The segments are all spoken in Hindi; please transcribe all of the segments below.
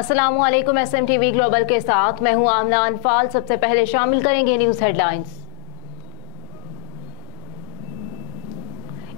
अस्सलामुअलैकुम। SMTV ग्लोबल के साथ मैं हूं आमना अनफाल। सबसे पहले शामिल करेंगे news headlines.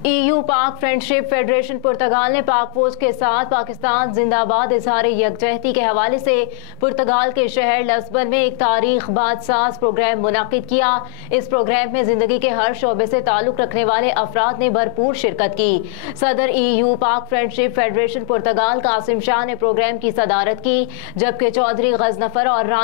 EU Pak friendship federation पुर्तगाल ने पाक फौज के साथ पाकिस्तान जिंदाबाद इजहार यकजहती के हवाले से पुर्तगाल के शहर लिस्बन में एक तारीख बादसाज प्रोग्राम मुनाकिद किया। इस प्रोग्राम में जिंदगी के हर शोबे से ताल्लुक रखने वाले अफराद ने भरपूर शिरकत की। सदर EU पाक फ्रेंडशिप फेडरेशन पुर्तगाल कासिम शाह ने प्रोग्राम की सदारत की, जबकि चौधरी गजनफर और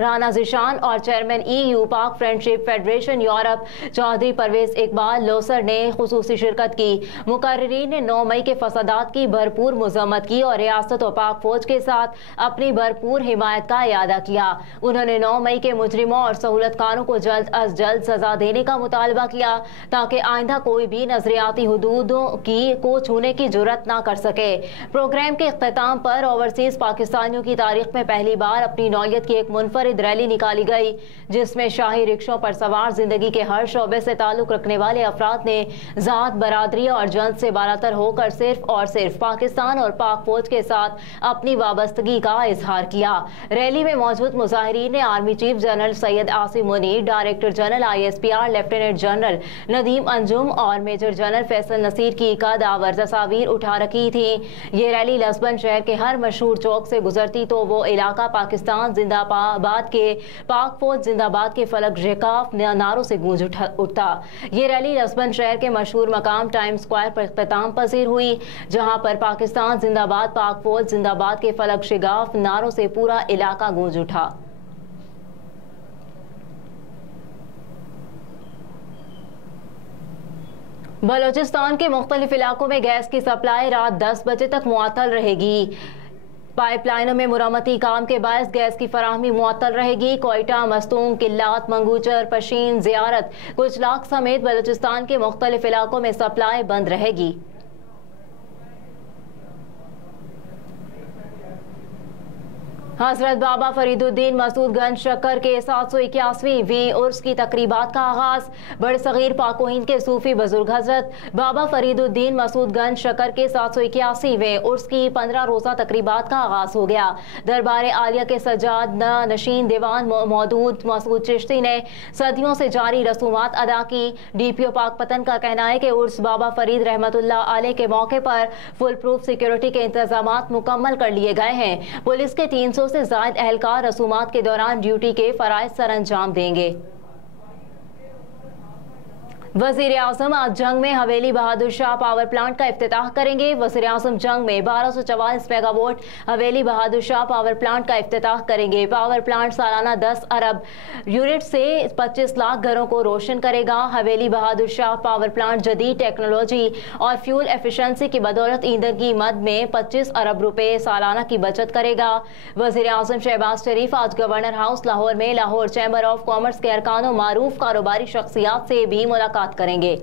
राना जिशान और chairman EU Pak friendship federation Europe Chaudhry Parvez Iqbal लोसर ने खुसूसी शिरकत की। मुकर्रीरीन ने 9 मई के फसादात की भरपूर मजम्मत की और रियासत और पाक फौज के साथ अपनी भरपूर हिमायत का इयादा किया। उन्होंने 9 मई के मुजरिमों और सहूलतकारों को जल्द अज जल्द सजा देने का मुतालबा किया ताकि आइंदा कोई भी नजरियाती हुदूदों को छूने की जुर्रत ना कर सके। प्रोग्राम के इख्तिताम पर ओवरसीज पाकिस्तानियों की तारीख में पहली बार अपनी नौयत की एक मुनफरिद रैली निकाली गई, जिसमें शाही रिक्शों पर सवार जिंदगी के हर शोबे से ताल्लुक रखने वाले अफराद ने जात, बरादरी और जंस से बालातर होकर सिर्फ और सिर्फ पाकिस्तान और पाक फौज के साथ अपनी वाबस्तगी का इजहार किया। रैली में मौजूद मुजाहिरीन ने army chief general Syed Asim Munir, director general ISPR lieutenant general Nadeem Anjum और मेजर जनरल फैसल नसीर की कदावर तस्वीर उठा रखी थी। ये रैली लिस्बन शहर के हर मशहूर चौक से गुजरती तो वो इलाका पाकिस्तान जिंदाबाद के पाक फौज जिंदाबाद के फलक ज़िकाफ नारों से गूंज उठता। ये रैली लिस्बन शहर के मशहूर मकाम टाइम स्क्वायर पर इख्तिताम पजीर हुई, जहां पर पाकिस्तान जिंदाबाद, पाक फौज जिंदाबाद के फलक ज़िकाफ नारों से पूरा इलाका गूंज उठा। बलोचिस्तान के मुख्तलिफ इलाकों में गैस की सप्लाई रात 10 बजे तक मुअत्तल रहेगी। पाइपलाइनों में मुरम्मती काम के बायस गैस की फराहमी मुअत्तल रहेगी। कोयटा, मस्तूंग, किल्लात, मंगूचर, पशीन, ज़ियारत, कुचलाक समेत बलूचिस्तान के मुख्तलिफ इलाकों में सप्लाई बंद रहेगी। हजरत बाबा फरीदुद्दीन मसूदगंज शक्कर के 781वीं उर्स की तकरीबात का आगाज। बड़े सगीर पाकोहिंद के सूफी बुजुर्ग हजरत बाबा फरीदुद्दीन मसूदगंज शक्कर के 781वें उर्स की 15 रोज़ा तकरीबात का आगाज हो गया। दरबार आलिया के सज्जाद नशीन दीवान मौदूद मसूद चिश्ती ने सदियों से जारी रसूमात अदा की। DPO पाकपतन का कहना है कि उर्स बाबा फरीद रहमतुल्लाह अलैह के मौके पर फुल प्रूफ सिक्योरिटी के इंतजामात मुकम्मल कर लिए गए हैं। पुलिस के 300 से ज़ायद एहलकार रसूमात के दौरान ड्यूटी के फराइज सर अंजाम देंगे। वज़ीर आज़म आज जंग में हवेली बहादुर शाह पावर प्लांट का इफ्तिताह करेंगे। वज़ीर आज़म जंग में 1244 मेगावाट हवेली बहादुर शाह पावर प्लांट का इफ्तिताह करेंगे। पावर प्लांट सालाना 10 अरब यूनिट से 25 लाख घरों को रोशन करेगा। हवेली बहादुर शाह पावर प्लांट जदीद टेक्नोलॉजी और फ्यूल एफिशिएंसी की बदौलत ईंधन की मद में 25 अरब रुपए सालाना की बचत करेगा। वज़ीर आज़म शहबाज शरीफ आज गवर्नर हाउस लाहौर में लाहौर चैम्बर ऑफ कॉमर्स के अरकानों मारूफ कारोबारी शख्सियात से भी मुलाकात करेंगे।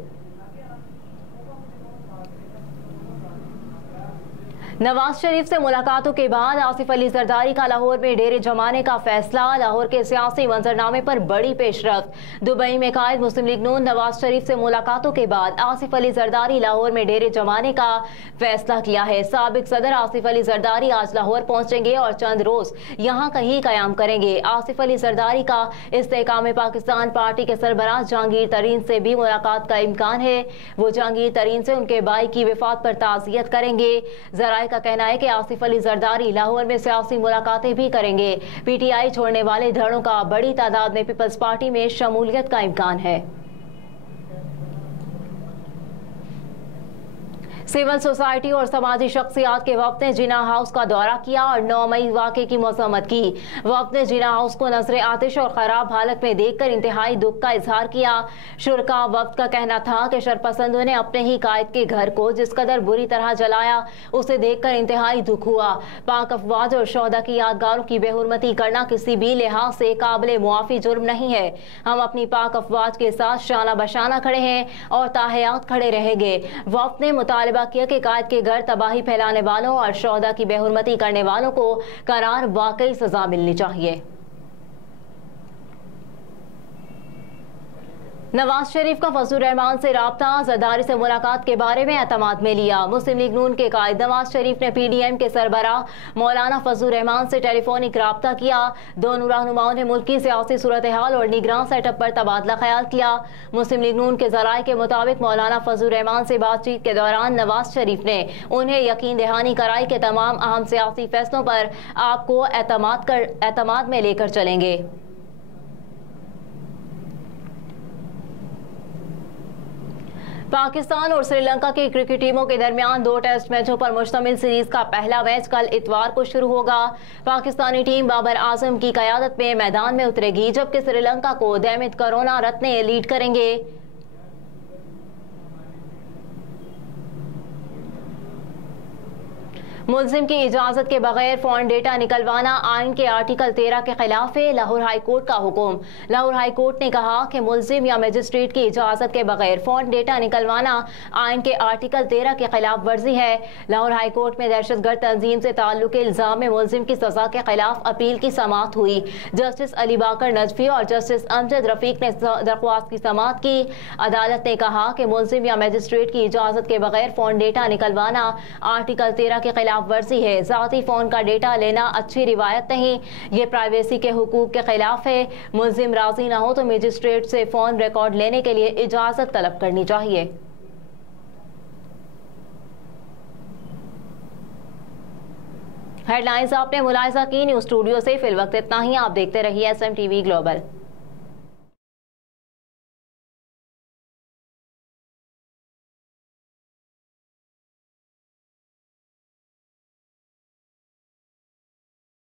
नवाज शरीफ से मुलाकातों के बाद आसिफ अली जरदारी का लाहौर में डेरे जमाने का फैसला। लाहौर के सियासी मंजरनामे पर बड़ी पेशरफ्त। दुबई में कायद मुस्लिम लीग नून नवाज शरीफ से मुलाकातों के बाद आसिफ अली जरदारी लाहौर में डेरे जमाने का फैसला किया है। साबिक सदर आसिफ अली जरदारी आज लाहौर पहुंचेंगे और चंद रोज यहां कहीं कयाम करेंगे। आसिफ अली जरदारी का इस्तेहकाम पाकिस्तान पार्टी के सरबराह जहांगीर तरीन से भी मुलाकात का इम्कान है। वो जहांगीर तरीन से उनके भाई की वफात पर ताज़ियत करेंगे। जराए का कहना है कि आसिफ अली जरदारी लाहौर में सियासी मुलाकातें भी करेंगे। PTI छोड़ने वाले धड़ों का बड़ी तादाद में पीपल्स पार्टी में शमूलियत का इम्कान है। सिविल सोसाइटी और समाजी शख्सियात के वफ्द ने जिना हाउस का दौरा किया और 9 मई वाक़े की मज़म्मत की। वफ्द ने जिना हाउस को नजर आतिश और ख़राब हालत में देखकर इंतहाई दुख का इजहार किया। शुरका वफ्द का कहना था कि शरपसंदों ने अपने ही कायद के घर को जिस कदर बुरी तरह जलाया, उसे देखकर इंतहाई दुख हुआ। पाक अफवाज और शोहदा की यादगारों की बेहुरमती करना किसी भी लिहाज से काबिल मुआफ़ी जुर्म नहीं है। हम अपनी पाक अफवाज के साथ शाना बशाना खड़े हैं और ताहयात खड़े रहेंगे। वफ्द ने मुतालबा किया कि कायद के घर तबाही फैलाने वालों और शोहदा की बेहुरमती करने वालों को करार वाकई सजा मिलनी चाहिए। नवाज शरीफ का फजलुर रहमान से राब्ता, जरदारी से मुलाकात के बारे में एतमाद में लिया। मुस्लिम लीग नून के कायद नवाज शरीफ ने PDM के सरबराह मौलाना फजलुर रहमान से टेलीफोनिक राब्ता किया। दोनों रहनुमाओं ने मुल्क की सियासी सूरत हाल और निगरान सेटअप पर तबादला ख्याल किया। मुस्लिम लीग नून के जराये के मुताबिक मौलाना फजलुर रहमान से बातचीत के दौरान नवाज शरीफ ने उन्हें यकीन दहानी कराई कि तमाम अहम सियासी फैसलों पर आपको एतमाद में लेकर चलेंगे। पाकिस्तान और श्रीलंका की क्रिकेट टीमों के दरमियान 2 टेस्ट मैचों पर मुश्तमिल सीरीज का पहला मैच कल इतवार को शुरू होगा। पाकिस्तानी टीम बाबर आजम की क़यादत में मैदान में उतरेगी, जबकि श्रीलंका को दैमित करुणा रत्ने लीड करेंगे। मुल्जिम की इजाजत के बगैर फोन डेटा निकलवाना आइन के आर्टिकल 13 के खिलाफ है। लाहौर हाई कोर्ट का हुक्म। लाहौर हाई कोर्ट ने कहा कि मुल्जिम या मजिस्ट्रेट की इजाजत के बगैर फोन डेटा निकलवाना आइन के आर्टिकल 13 के खिलाफ वर्जी है। लाहौर हाई कोर्ट में दहशतगर्द तंजीम से ताल्लुक इल्जाम में मुल्जिम की सजा के खिलाफ अपील की समाअत हुई। जस्टिस अली बाकर नजफी और जस्टिस अमजद रफीक ने दरख्वास्त की समाअत की। अदालत ने कहा कि मुल्जिम या मजिस्ट्रेट की इजाजत के बगैर फोन डेटा निकलवाना आर्टिकल 13 के खिलाफ वर्जी है। जाती फोन का डेटा लेना अच्छी रिवायत नहीं, ये प्राइवेसी के हुकूक के खिलाफ है। मुल्जिम राजी ना हो तो मजिस्ट्रेट से फोन रिकॉर्ड लेने के लिए इजाजत तलब करनी चाहिए। हेडलाइंस आपने मुलाहिजा की। न्यूज़ स्टूडियो से फिल वक्त इतना ही। आप देखते रहिए SM TV ग्लोबल।